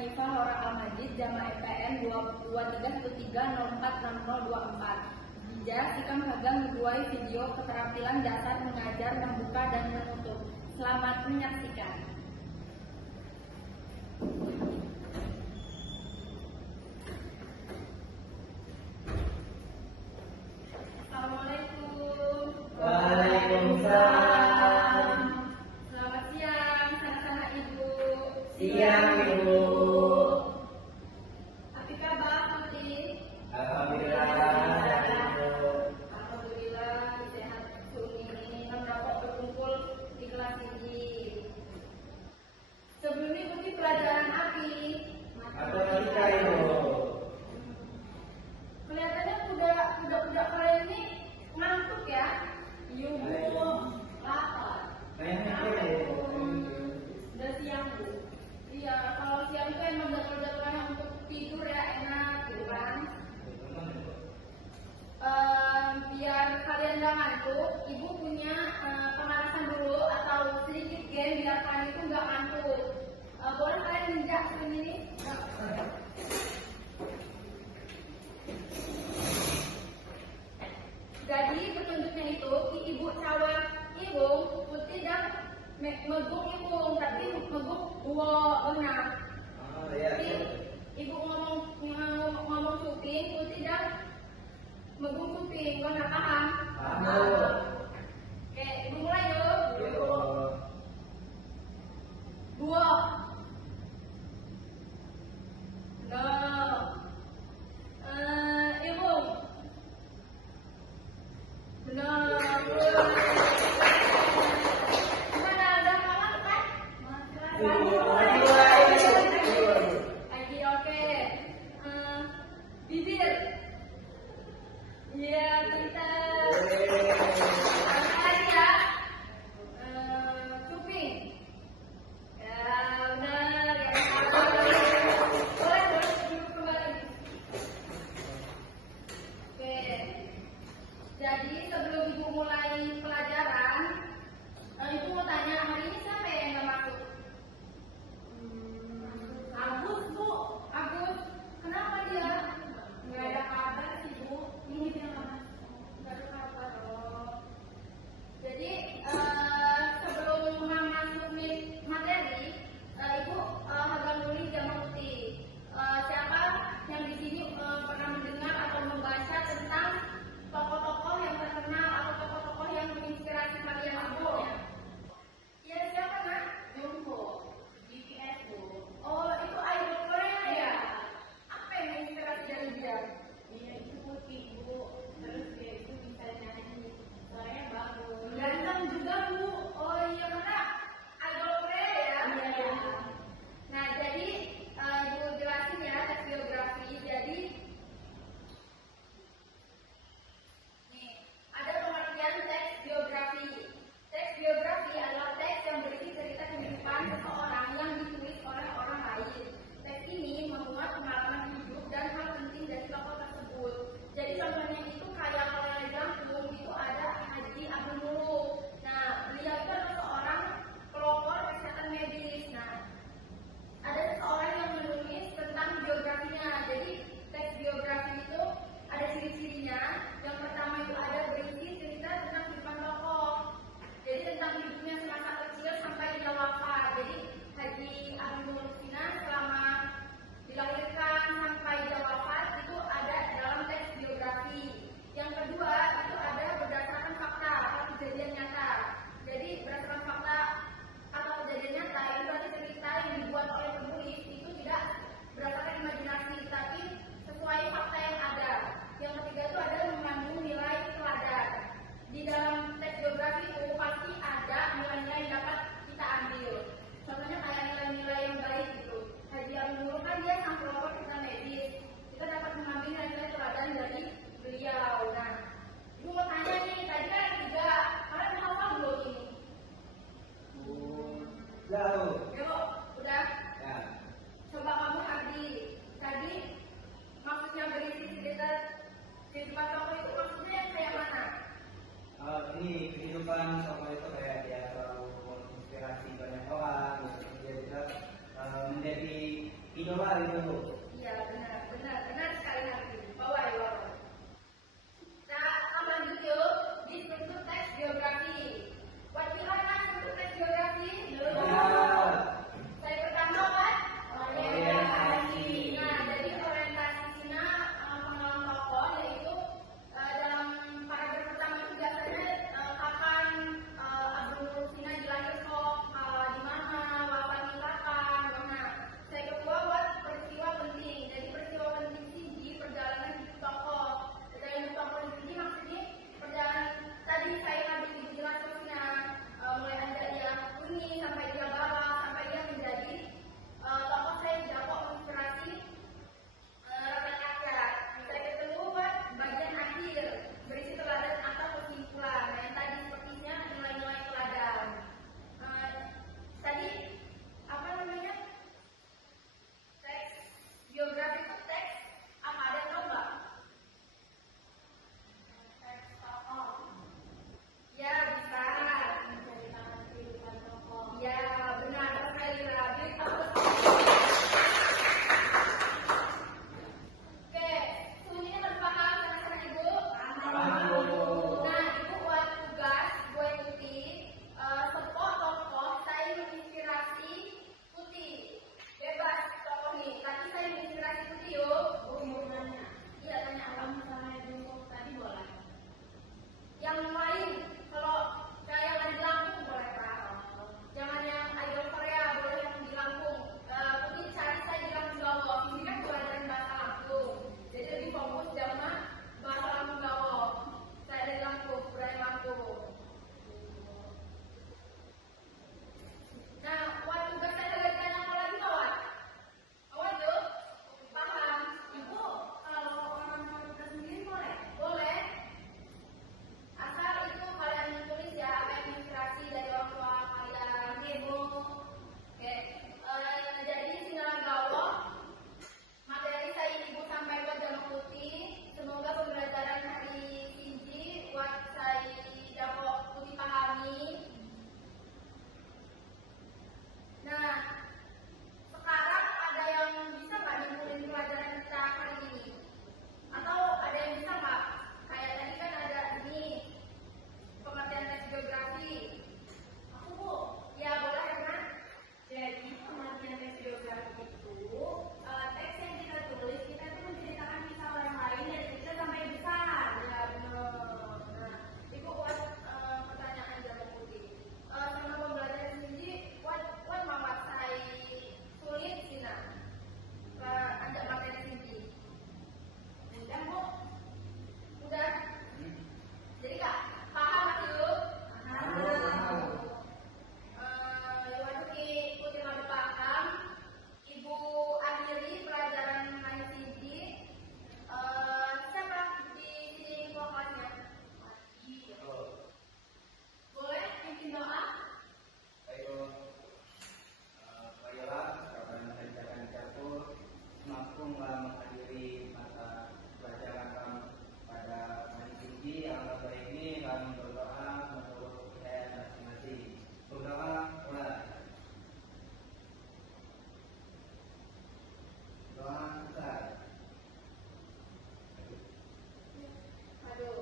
Hanifah Hora Al-Majid, Jamaah MPN 2313046024. Bija Sikam Hagang membuat video keterampilan dasar mengajar, membuka, dan menutup. Selamat menyaksikan. Assalamualaikum. Waalaikumsalam. Selamat siang, sana-sana Ibu. Siang Ibu. Apa kabar Putri? Alhamdulillah sehat Ibu. Alhamdulillah sehat. Ini dapat berkumpul di kelas ini. Sebelum ikuti pelajaran api, Matematika Ibu. kelihatannya budak-budak kalian ini ngantuk ya? Iya Bu, lapar. Kayaknya ya Ibu. Udah siang Bu. Iya, kalau siang itu emang jadwal-jadwalnya untuk tidur ya enak gitu kan. Biar kalian gak ngantuk, Ibu punya pemanasan dulu atau sedikit game biar kalian itu gak ngantuk. Boleh kalian injak sini? Jadi petunjuknya itu Ibu cawat Ibu putih dan meguk Ibu, tapi meguk dua benar. Oh iya. Jadi Ibu ngomong kuping putih dan meguk kuping, kau nggak paham? Paham. Oke, Ibu mulai yuk. Ibu. Dua. No. Ibu. Benar. Gimana, udah paham kan? Lagi oke. Bibir. Iya, pintar. Apa lagi ya? Kuping. Ya, benar. Ya, boleh duduk kembali. Oke. Jadi sebelum Ibu mulai pelajaran, Ibu mau tanya hari ini siapa yang nggak masuk? Agus Bu, Agus. Kenapa dia? Nggak ada kabar sih Bu. Ini dia nggak masuk. Nggak ada kabar. Oh. Jadi sebelum masuk materi, Ibu agak nulis Jamaah Putih. Siapa yang di sini pernah mendengar atau membaca tentang tokoh-tokoh yang terkenal atau tokoh-tokoh yang menginspirasi kalian semua? Ya siapa nak? Jungkook, BTS Bu. Oh itu idol Korea ya? Apa yang menginspirasi dari dia? Iya itu putih Bu. Terus dia itu bisa nyanyi, suaranya bagus. Ganteng juga Bu. Oh iya karena idol Korea ya? Iya. Nah jadi Ibu jelasin ya teks biografi. Jadi nih, ada pengertian teks biografi. Teks biografi adalah teks yang berisi cerita kehidupan seseorang yang ditulis oleh orang lain. Teks ini memuat pengalaman hidup dan hal penting dari tokoh tersebut. Jadi contohnya itu kayak kalau yang Lampung itu ada Haji Abdul Muluk. Nah, beliau itu adalah seorang pelopor kesehatan medis. Nah, ada seseorang yang menulis tentang biografinya. Jadi teks biografi itu ada ciri-cirinya. Yang pertama itu ada berisi cerita tentang kehidupan tokoh. Jadi tentang hidupnya semasa kecil sampai dia wafat. Jadi Haji Abdul Muluk Sinan selama dilahirkan sampai dia wafat itu ada dalam teks biografi. Yang kedua itu ada berdasarkan fakta atau kejadian nyata. Jadi berdasarkan fakta atau kejadian nyata itu berarti cerita yang dibuat oleh penulis itu tidak berdasarkan imajinasi tapi sesuai fakta yang ada. Yang ketiga itu ada mengandung nilai teladan. Di dalam teks biografi itu pasti ada nilai-nilai yang dapat kita ambil. Contohnya kayak nilai-nilai yang baik gitu. Haji Abdul Muluk kan dia sang pelopor kesehatan medis. Kita dapat mengambil nilai-nilai teladan dari beliau. Nah, Ibu mau tanya nih, tadi kan ada tiga. Kalian hafal belum ini? Jauh. Ya Bu, udah? Ya. Coba kamu Hardi. Tadi maksudnya berisi cerita kehidupan tokoh itu maksudnya yang kayak mana? Ini kehidupan tokoh itu kayak dia selalu menginspirasi banyak orang. Dia juga menjadi Idola itu. Iya, benar sekali nanti. Bawa ya, bawa. Nah, lanjut yuk. Distruktur teks biografi. What we are kan struktur teks biografi? Saya pertama kan? Orientasi. Nah, jadi orientasi Sina pengenalan tokoh yaitu dalam paragraf pertama itu biasanya kapan Abdul Sina dilahirkan, di mana, wafatnya kapan. Nah, saya kedua buat peristiwa penting. Jadi peristiwa penting sih di perjalanan hidup tokoh. Perjalanan hidup tokoh di sini maksudnya perjalanan tadi saya habis dijelaskan Sina mulai ada dia kuning sampai dia bawah sampai dia menjadi tokoh saya dapat inspirasi rakyat. Saya ketemu buat bagian akhir berisi teladan atau kesimpulan. Nah, yang tadi sepertinya nilai-nilai teladan. Tadi apa namanya? Teks biografi itu teks apa ada yang tahu nggak? Teks tokoh. Ya bisa. Menceritakan kehidupan tokoh. Ya benar sekali Rabi. Oke, semuanya kan paham sama-sama Ibu? Nah, Ibu buat tugas gue ikuti sepot tokoh saya menginspirasi Putih. Bebas tokoh nih, tapi saya menginspirasi Putih yuk. Mau nanya? Iya tanya apa? Misalnya Ibu tadi boleh. Yang lain, kalau kayak yang di Lampung boleh Pak. Jangan yang idol Korea, boleh yang di Lampung. Mungkin cari saya di Lampung Gawo. Ini kan pelajaran bahasa Lampung. Jadi lebih fokus sama bahasa Lampung Gawo. Saya dari Lampung, budaya Lampung. Nah, buat tugas saya berikan apa lagi kawan? Kawan tuh, paham? Ibu, kalau orang mau tugas sendiri boleh? Boleh. Asal itu kalian tulis ya apa yang inspirasi dari orang tua kalian. Ibu. Oke. Jadi Sina Gawo materi saya Ibu sampai buat Jamak Putih. Semoga pembelajaran hari Sinji buat saya dapat Putih pahami. Nah, sekarang ada yang bisa nggak nyimpulin pelajaran kita hari ini? Atau ada yang bisa nggak? Kayak tadi kan ada ini pengertian teks biografi. Aku Bu, ya boleh kan? Jadi pengertian teks biografi itu teks yang kita tulis kita itu menceritakan kisah orang lain dari kecil sampai besar. Ya benar. Nah, Ibu buat pertanyaan Jamak Putih. Sama pembelajaran sendiri, what mawat saya sulit Sina? Ada materi sendiri. Udah Bu? Udah? Jadi Kak, paham Mas Ibu? Ikuti lebih paham. Ibu akhiri pelajaran hari Sinji. Siapa di sini kelompoknya? Boleh pimpin doa? Ayo, baiklah, kapan mengerjakan catur, mampu menghadiri mata pelajaran kami pada hari Sinji yang baik ini kami berdoa menurut kepercayaan masing-masing. Berdoa, mulai. Doa besar. Aduh.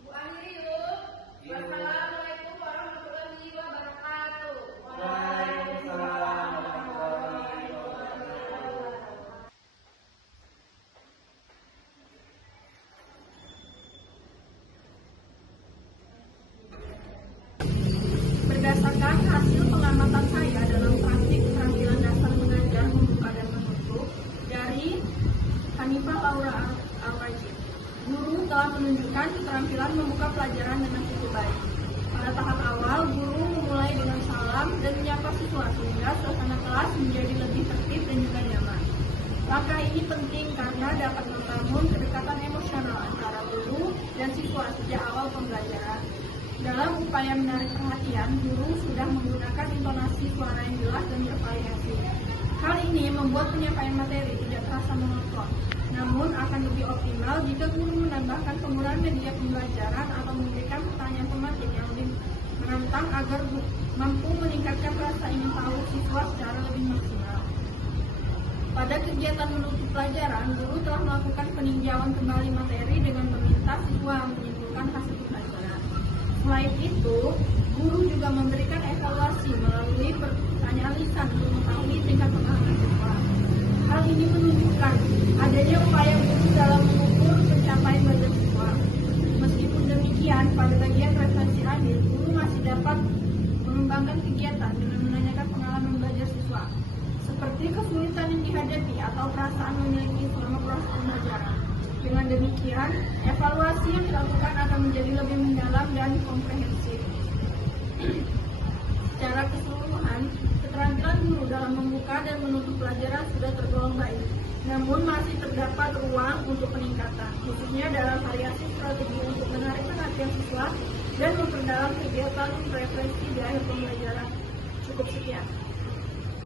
Ibu akhiri yuk. Wassalamualaikum warahmatullahi wabarakatuh. Waalaikumsalam warahmatullahi wabarakatuh. Berdasarkan hasil pengamatan saya dalam praktik keterampilan dasar mengajar, membuka dan menutup dari Hanifah Laura Al-Rajid, guru telah menunjukkan keterampilan membuka pelajaran dengan cukup baik. Pada tahap awal, guru memulai dengan salam dan menyapa siswa sehingga suasana kelas menjadi lebih tertib dan juga nyaman. Langkah ini penting karena dapat membangun kedekatan emosional antara guru dan siswa sejak awal pembelajaran. Dalam upaya menarik perhatian, guru sudah menggunakan intonasi suara yang jelas dan bervariasi. Hal ini membuat penyampaian materi tidak terasa monoton, namun akan lebih optimal jika guru menambahkan penggunaan media pembelajaran atau memberikan pertanyaan tematik yang lebih menantang agar mampu meningkatkan rasa ingin tahu siswa secara lebih maksimal. Pada kegiatan menutup pelajaran, guru telah melakukan peninjauan kembali materi dengan meminta siswa menyimpulkan hasil pelajaran. Selain itu, guru juga memberikan evaluasi melalui pertanyaan lisan untuk mengetahui tingkat pemahaman siswa. Hal ini menunjukkan adanya upaya guru dalam mengukur pencapaian belajar siswa. Meskipun demikian, pada bagian refleksi akhir, guru masih dapat mengembangkan kegiatan dengan menanyakan pengalaman belajar siswa, seperti kesulitan yang dihadapi atau perasaan memiliki selama proses pembelajaran. Dengan demikian, evaluasi yang dilakukan akan menjadi lebih mendalam dan komprehensif. Secara keseluruhan, keterampilan guru dalam membuka dan menutup pelajaran sudah tergolong baik. Namun masih terdapat ruang untuk peningkatan, khususnya dalam variasi strategi untuk menarik perhatian siswa dan memperdalam kegiatan refleksi di akhir pembelajaran. Cukup sekian.